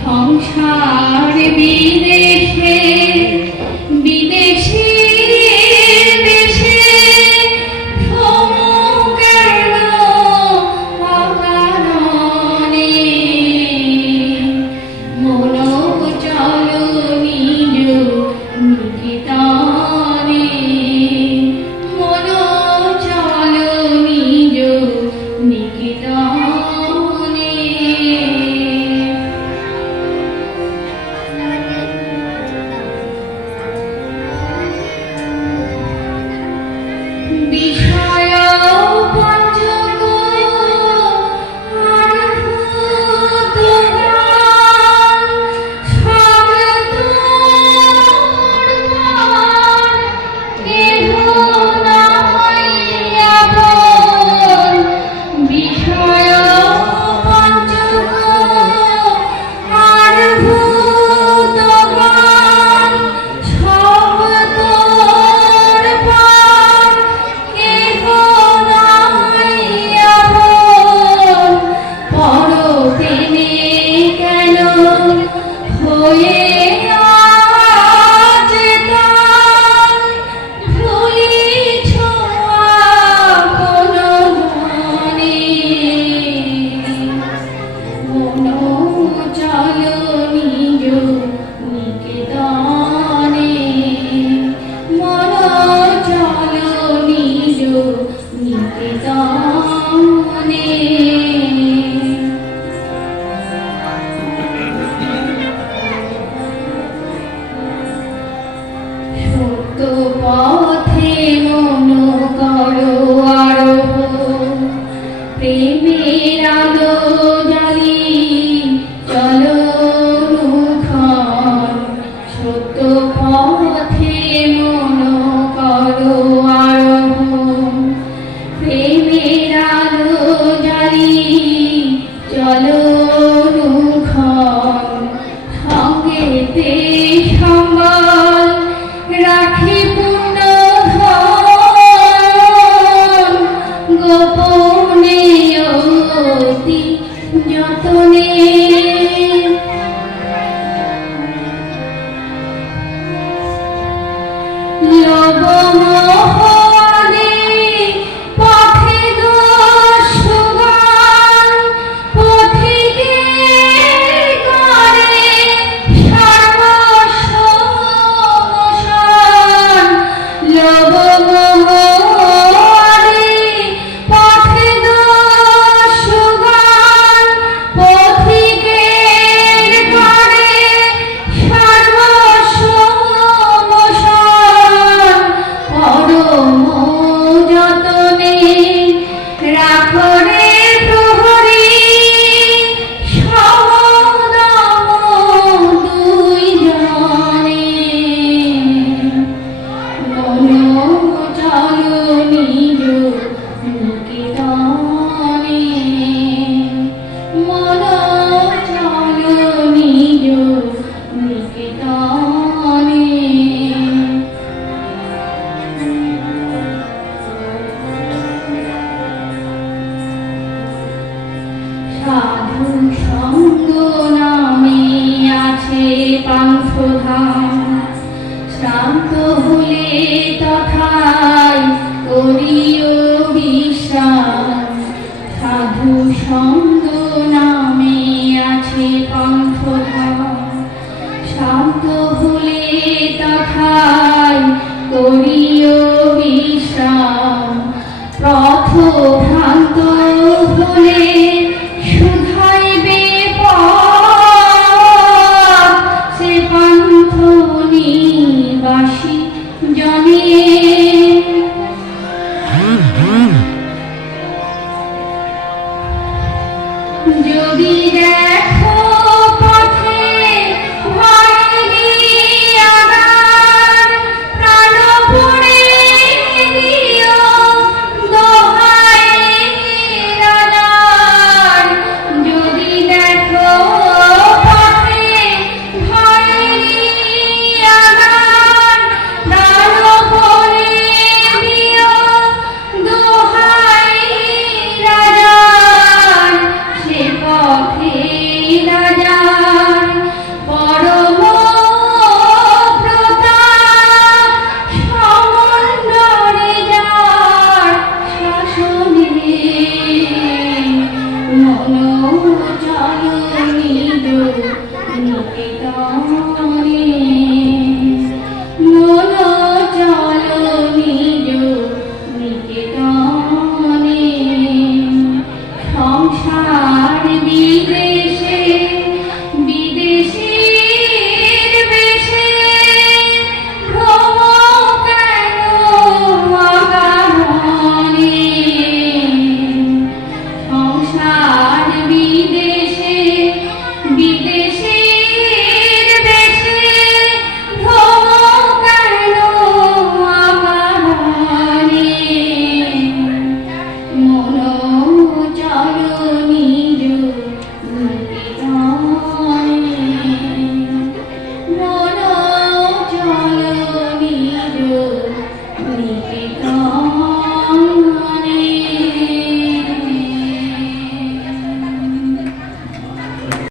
সংসার বিদেশে প্রেমের আলো 너무 সাধুর নামে আছে পাংশধাম শান্ত হলে Oh.